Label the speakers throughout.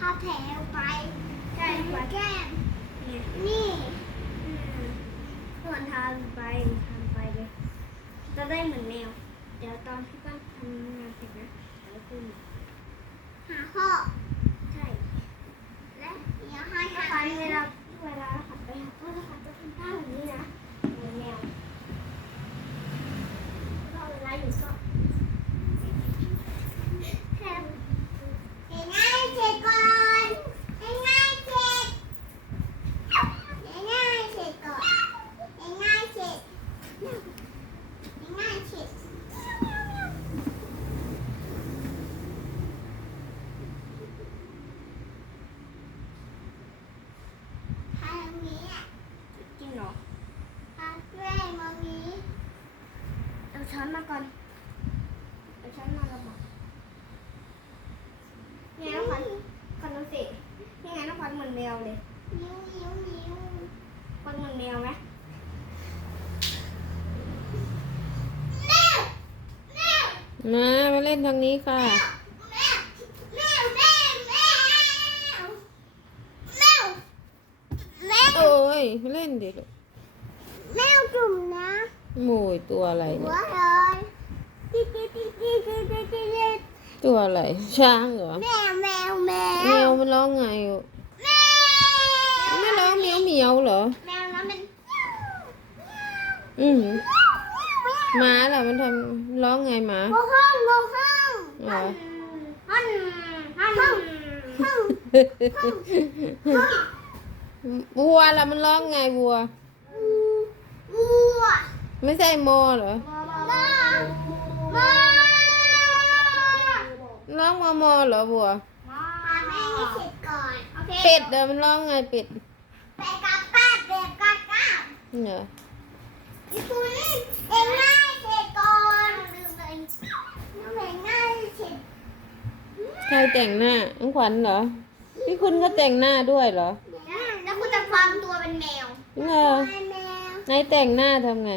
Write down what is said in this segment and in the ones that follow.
Speaker 1: ทาแถวไป
Speaker 2: ใช่หัว
Speaker 1: แก้ม
Speaker 2: เนี่ย
Speaker 1: นี่
Speaker 2: อืมส่วนทางไปทางไปเลย จะได้เหมือนแมว เดี๋ยวตอนที่ป้าทำงานเสร็จนะเดี๋ยวคุณ
Speaker 1: หาข้อ
Speaker 2: ใช่
Speaker 1: และเดี๋ยวให้
Speaker 2: ถ้า
Speaker 1: หา
Speaker 2: ฟันเวลาเวลาขับไปหาพ่อจะขับจะทำท่าแบบนี้นะเหมือนแมวก็เวลาอยู่ก็
Speaker 1: แถวเห็นง่ายเสร็จก่อนเห็นง่ายเสร็จเห็นง่ายเสร็จก่อนเห็นง่ายเสร็จเห็นง่ายเสร็จทางนี้อะ
Speaker 2: จริงเหรอ
Speaker 1: ทางแก้มมามี
Speaker 2: เอา ช้อนมาก่อนเอาช้อนมาเราบอกไงน้องขวัญขวัญดูสิยังไงน้องขวัญเหมือนแมวเลย
Speaker 1: นิ้วนิ้วนิ้ว
Speaker 2: ขวัญเหมือนแมวไหม
Speaker 1: แม่แม่
Speaker 3: มามาเล่นทางนี้ค่ะ
Speaker 1: แม่แม่แม่แม่แม่แม่
Speaker 3: โอ้ยมาเล่นดิลูก
Speaker 1: ม
Speaker 3: ยตัวอะไร
Speaker 1: หั
Speaker 3: เนี่
Speaker 1: วยเลยติ๊ดติ๊ดติ๊ดติ๊ดติ๊ดติ๊ดติ๊ด
Speaker 3: ตัวอะไรช้างเหรอ
Speaker 1: แมวแมวแม
Speaker 3: แม
Speaker 1: ว
Speaker 3: วมันร้องไงลูก
Speaker 1: แม่
Speaker 3: ไม่ร้องเหมียวเหมียวเหรอ
Speaker 1: แมวนั้นมัน
Speaker 3: อืมหมาล่ะมันทำร้องไงหมา
Speaker 1: โมห้องโมห้อง
Speaker 3: เหรอ
Speaker 2: ฮันฮัน
Speaker 1: ห้องห้อง
Speaker 3: วัวล่ะมันร้องไงวัว
Speaker 1: วัว
Speaker 3: ไม่ใช่โมเหรอ
Speaker 1: มามา
Speaker 3: ร้องมอมอเหรอวัว
Speaker 1: ทำให้ให้เสร็จก่อน
Speaker 2: โอเค
Speaker 3: เป็ดเดี๋ยวมันร้องไงเป็ด
Speaker 1: ไปกับป้าเด็กกับก้า
Speaker 3: เหรอ
Speaker 1: คุณเอ็งง่ายเสร็จก่อนลืมเลยน้องเอ็งง่ายเสร็จ
Speaker 3: ใครแต่งหน้าน้องขวัญเหรอ พี่คุณก็แต่งหน้าด้วยเหรอ
Speaker 2: แล้วคุณจะฟังตัวเป็นแมว
Speaker 3: เออ
Speaker 1: แม่แมว
Speaker 3: ไหนแต่งหน้าทำไง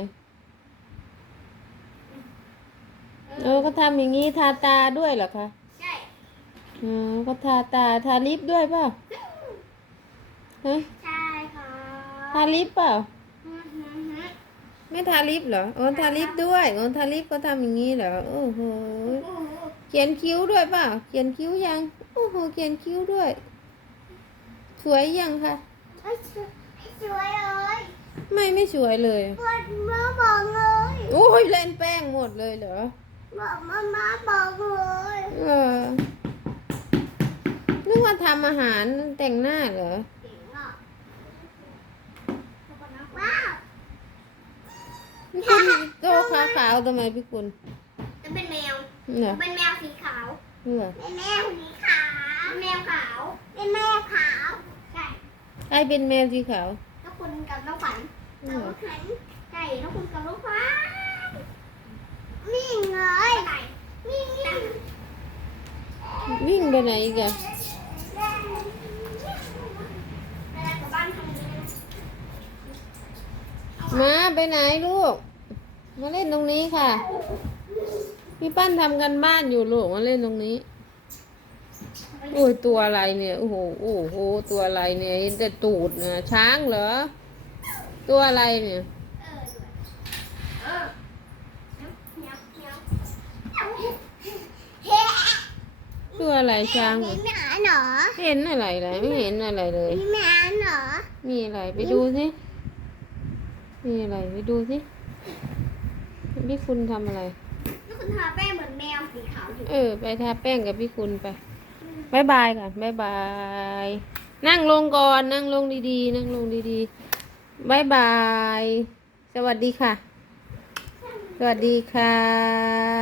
Speaker 3: เออก็ทำอย่างนี้ทาตาด้วยเหรอคะ
Speaker 2: ใช่
Speaker 3: อ๋อก็ทาตาทาลิปด้วยเปล่าฮะ
Speaker 2: ใช่ค่ะ
Speaker 3: ทาลิปเปล่า
Speaker 2: อือหือหือ
Speaker 3: ไม่ทาลิปเหรออ๋อทาลิปด้วยอ๋อทาลิปก็ทำอย่างนี้เหรอโอ้โห
Speaker 2: โอ้โห
Speaker 3: เขียนคิ้วด้วยเปล่าเขียนคิ้วยังโอ้โหเขียนคิ้วด้วย สวยยังคะ
Speaker 1: ไอ้สวยไอ้สวยเลย
Speaker 3: ไม่ไม่สวยเลย
Speaker 1: ปวดมาบอกเลย
Speaker 3: โอ้ยเล่นแป้งหมดเลยเหรอ
Speaker 1: บอกมามาบอกเลย
Speaker 3: เออนึกว่าทำอาหารแต่งหน้าเหรอ
Speaker 1: เก่งอะ
Speaker 2: ขอบคุณนะ
Speaker 1: ว้าว
Speaker 3: คุณโตขาวๆทำไมพี่คุณ
Speaker 2: จะเป็นแมว
Speaker 3: เหรอ
Speaker 2: เป็นแมวสีขาว
Speaker 3: เหรอ
Speaker 1: เป็นแมวสีขาว
Speaker 2: แมวขาว
Speaker 1: เป็นแมวขาว
Speaker 2: ใช่
Speaker 3: ใครเป็นแมวสีขาว
Speaker 2: แล้วคุณกับน้องขวัญ
Speaker 3: เหร
Speaker 1: เอา
Speaker 3: อ
Speaker 1: ขัน
Speaker 2: ใช่แล้วคุณกับน้องขวัญ
Speaker 1: วิ่งเลย
Speaker 2: ไหน
Speaker 1: วิ่งวิ่ง
Speaker 3: วิ่งไปไหนอีกอะ
Speaker 2: เวลากลับบ้าน
Speaker 3: มาไปไหนลูก มาเล่นตรงนี้ค่ะ พี่ปั้นทำกันบ้านอยู่ลูกมาเล่นตรงนี้โอ้ยตัวอะไรเนี่ยโอ้โหโอ้โหตัวอะไรเนี่ยเห็นแต่ตูดเนี่ยช้างเหรอ ตัวอะไรเนี่
Speaker 2: ยเออเมียวเมียว
Speaker 1: เฮ้
Speaker 3: ตัวอะไรช้าง
Speaker 1: เห็
Speaker 3: เหรอน
Speaker 1: หมาเหรอ
Speaker 3: เห็นอะไรเลยไม่เห็นอะไรเลย
Speaker 1: มีหมาเหรอ
Speaker 3: มีอะไรไปดูสิมีอะไรไปดูสิพี่คุณทำอะไร
Speaker 2: แล้วคุณทาแป้งเหมือนแมวสีขาวอยู่
Speaker 3: เออ ไปทาแป้งกับพี่คุณไปบายบายก่อนบายบาย นั่งลงก่อนนั่งลงดีๆ นั่งลงดีๆบายบาย สวัสดีค่ะ สวัสดีค่ะ